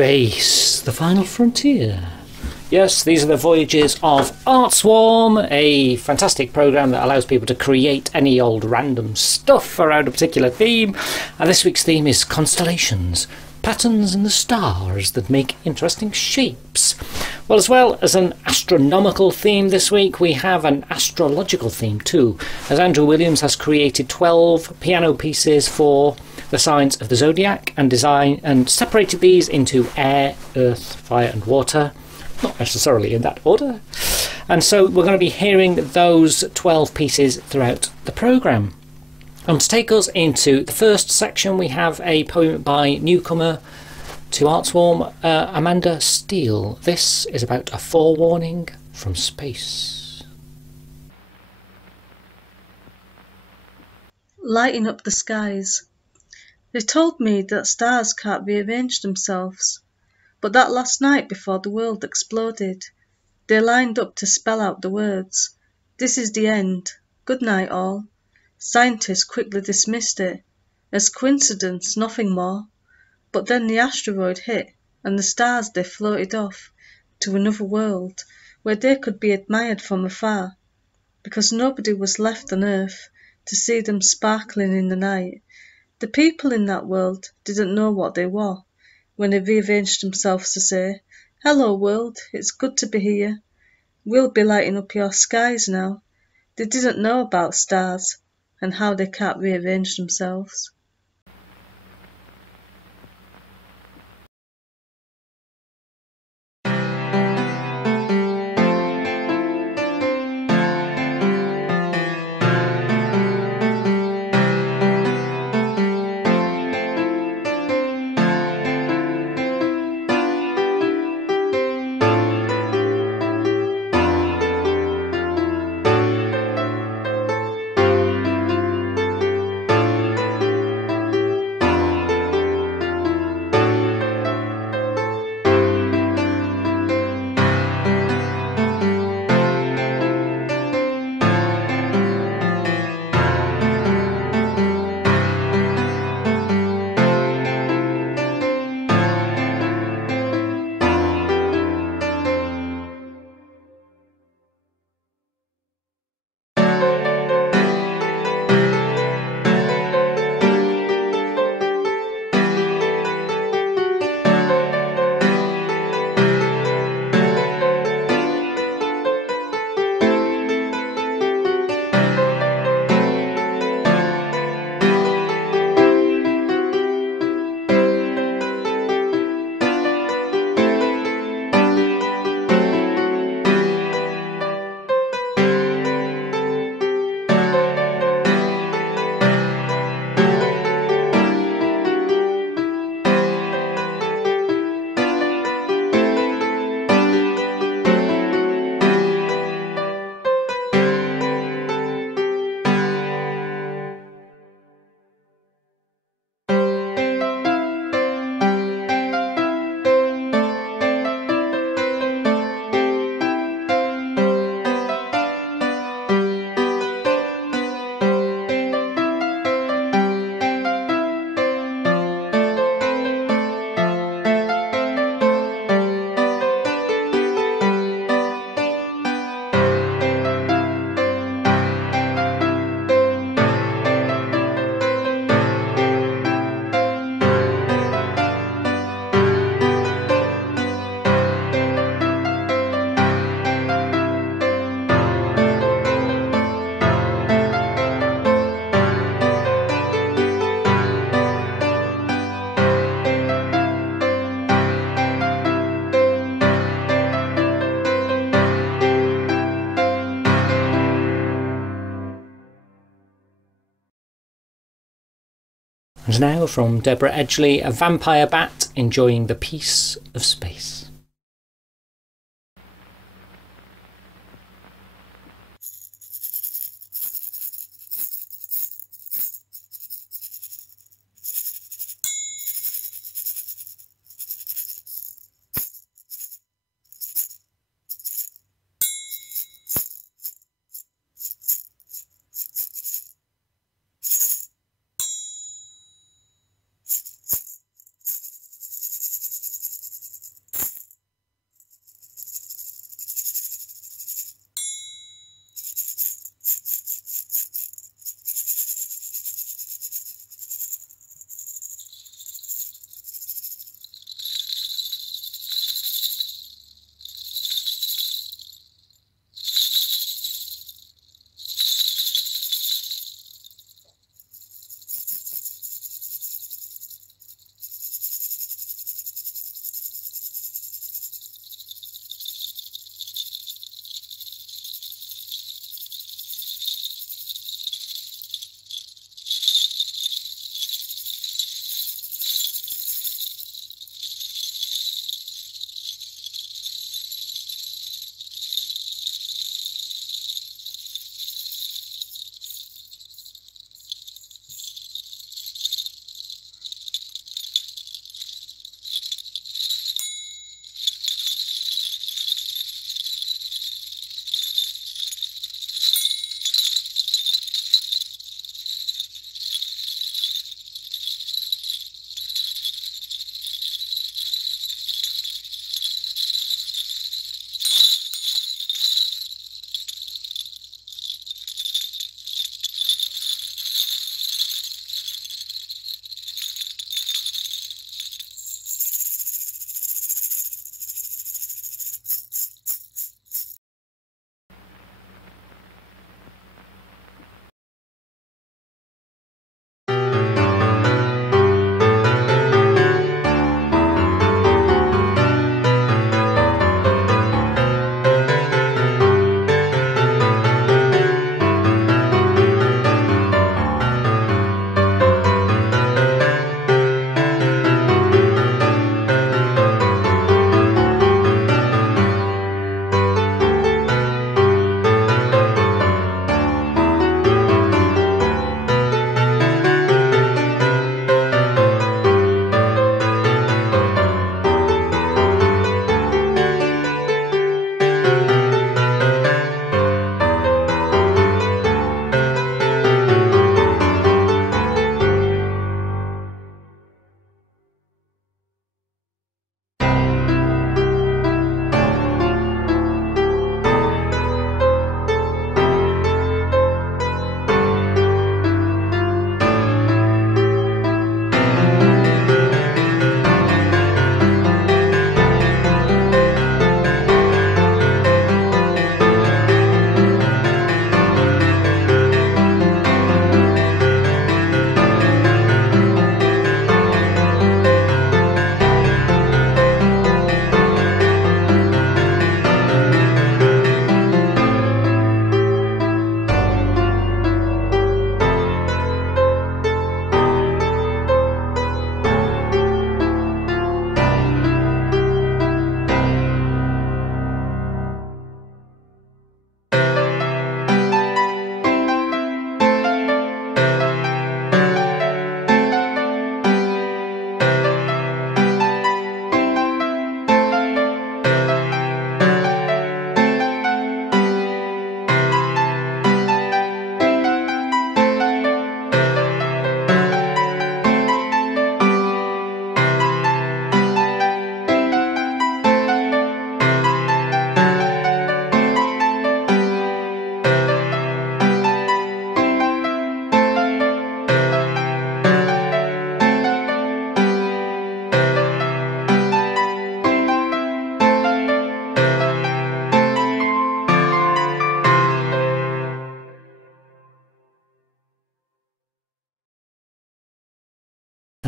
Space, the final frontier. Yes, these are the voyages of ArtSwarm, a fantastic program that allows people to create any old random stuff around a particular theme. And this week's theme is Constellations, patterns in the stars that make interesting shapes. Well as an astronomical theme this week, we have an astrological theme too, as Andrew Williams has created 12 piano pieces for the signs of the Zodiac and separated these into air, earth, fire and water, not necessarily in that order. And so we're going to be hearing those 12 pieces throughout the programme. And to take us into the first section, we have a poem by newcomer to ArtSwarm, Amanda Steele. This is about a forewarning from space. Lighting up the skies. They told me that stars can't rearrange themselves, but that last night before the world exploded, they lined up to spell out the words, "This is the end. Good night all." Scientists quickly dismissed it as coincidence, nothing more. But then the asteroid hit, and the stars they floated off to another world where they could be admired from afar, because nobody was left on Earth to see them sparkling in the night. The people in that world didn't know what they were when they rearranged themselves to say, "Hello world, it's good to be here. We'll be lighting up your skies now." They didn't know about stars and how they can't rearrange themselves. And now from Deborah Edgeley, a vampire bat enjoying the peace of space.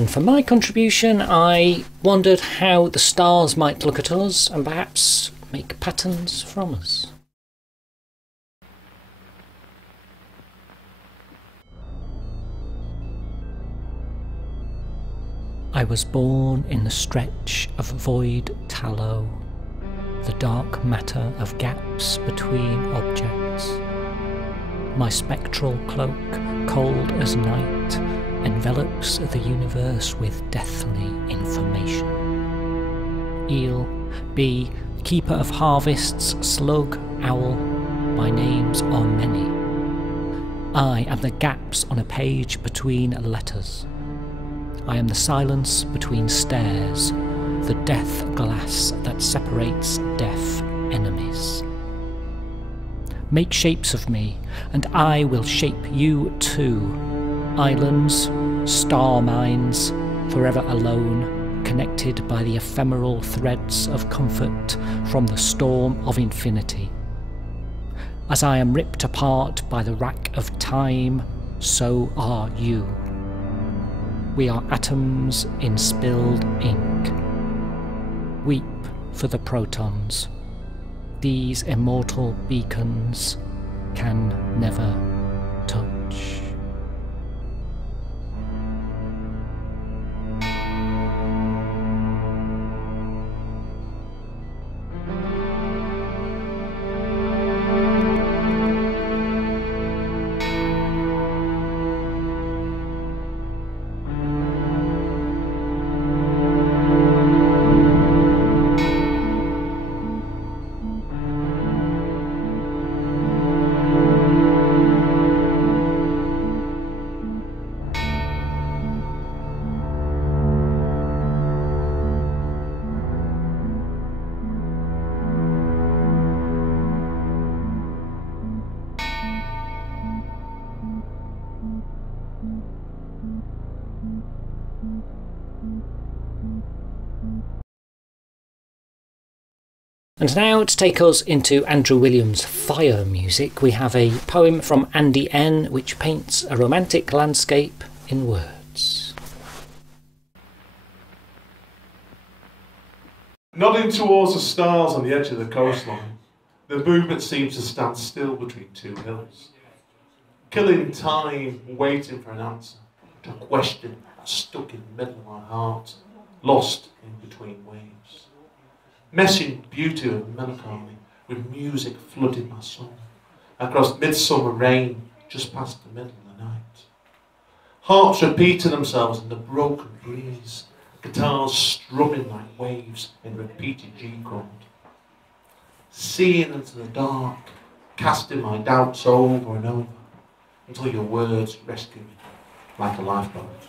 And for my contribution, I wondered how the stars might look at us and perhaps make patterns from us. I was born in the stretch of void tallow, the dark matter of gaps between objects. My spectral cloak, cold as night, envelops the universe with deathly information. Eel, bee, keeper of harvests, slug, owl, my names are many. I am the gaps on a page between letters. I am the silence between stares, the death glass that separates deaf enemies. Make shapes of me, and I will shape you too. Islands, star mines, forever alone, connected by the ephemeral threads of comfort from the storm of infinity. As I am ripped apart by the rack of time, so are you. We are atoms in spilled ink. Weep for the protons. These immortal beacons can never touch. And now, to take us into Andrew Williams' fire music, we have a poem from Andy N, which paints a romantic landscape in words. Nodding towards the stars on the edge of the coastline, the movement seems to stand still between two hills. Killing time, waiting for an answer, to a question stuck in the middle of my heart, lost in between waves. Meshing beauty and melancholy with music flooding my soul, across midsummer rain just past the middle of the night. Harps repeating themselves in the broken breeze, guitars strumming like waves in repeated G chord. Seeing into the dark, casting my doubts over and over, until your words rescue me like a lifeboat.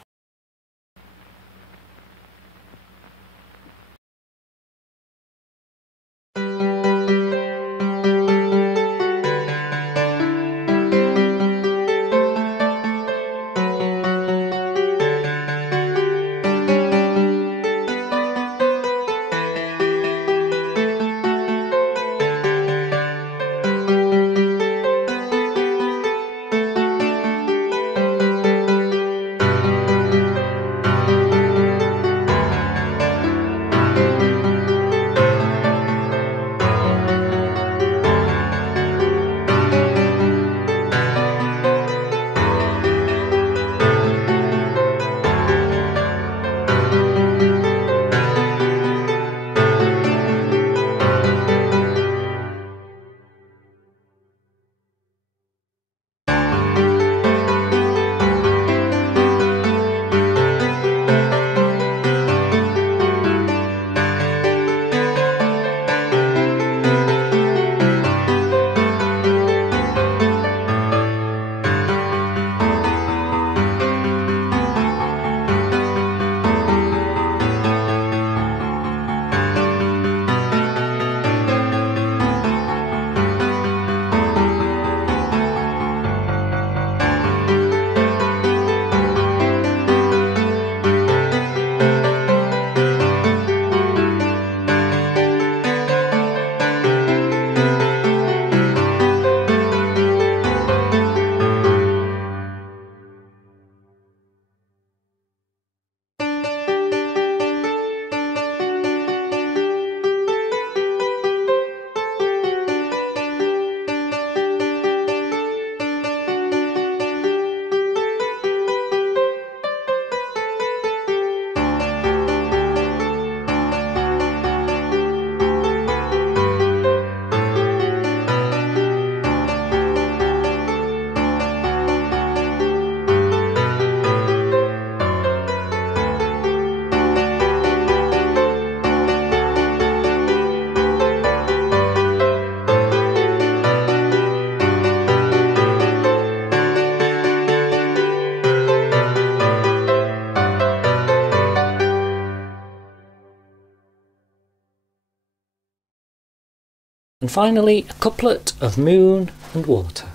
And finally, a couplet of moon and water.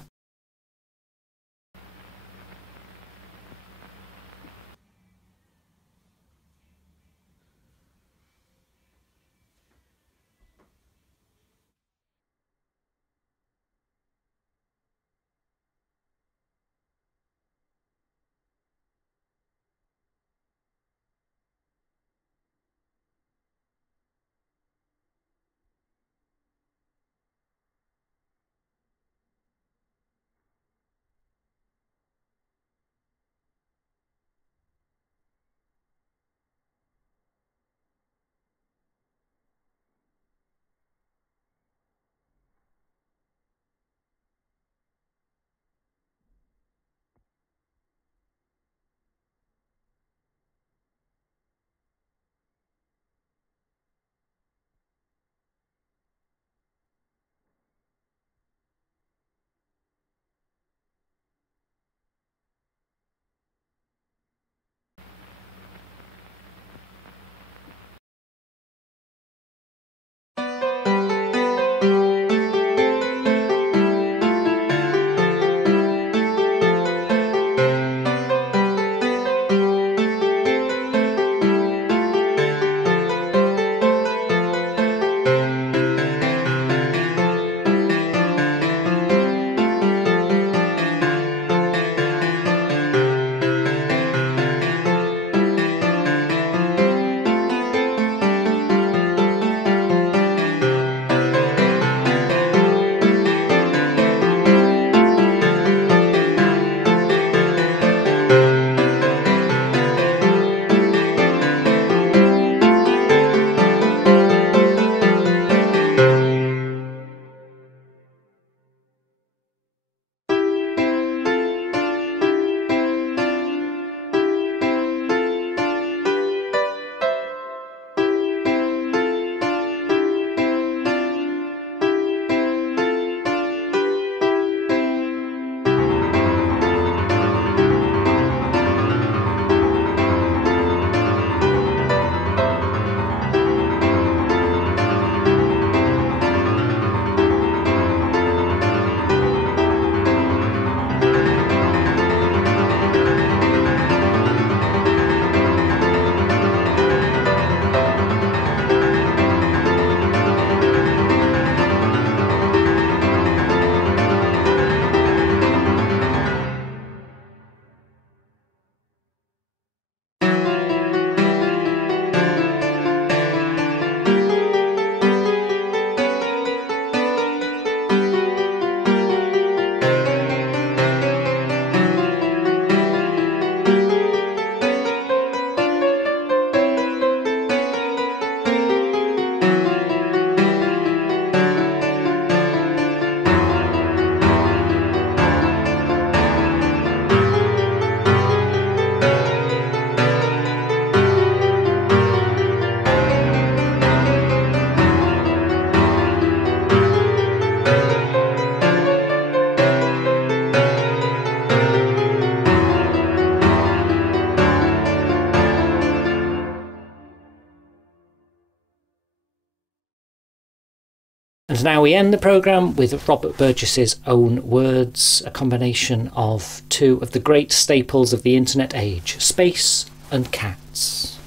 And now we end the programme with Robert Burgess's own words, a combination of two of the great staples of the internet age, space and cats.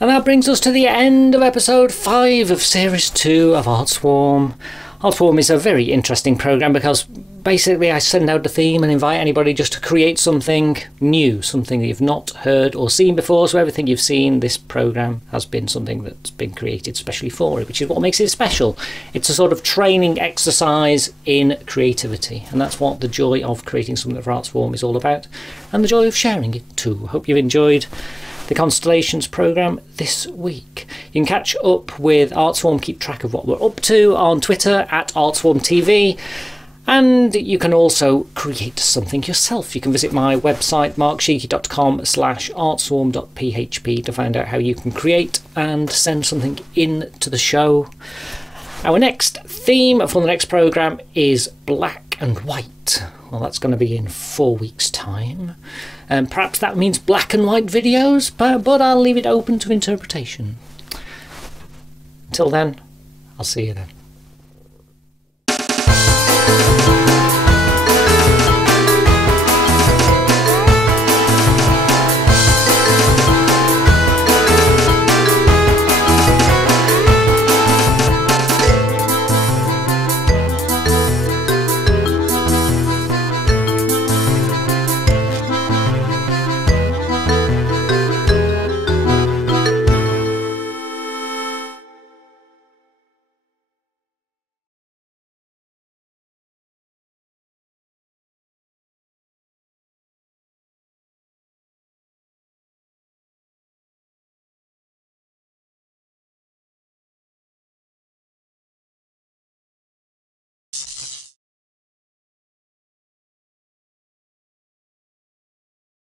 And that brings us to the end of episode 5 of series 2 of ArtSwarm. ArtSwarm is a very interesting program because basically I send out a theme and invite anybody just to create something new, something that you've not heard or seen before. So everything you've seen, this program has been something that's been created specially for it, which is what makes it special. It's a sort of training exercise in creativity, and that's what the joy of creating something for ArtSwarm is all about, and the joy of sharing it too. Hope you've enjoyed the Constellations programme this week. You can catch up with ArtSwarm, keep track of what we're up to on Twitter at ArtSwarmTV, and you can also create something yourself. You can visit my website marksheeky.com/artswarm.php to find out how you can create and send something in to the show. Our next theme for the next programme is black and white. Well, that's going to be in 4 weeks' time. Perhaps that means black and white videos, but I'll leave it open to interpretation. Till then, I'll see you then.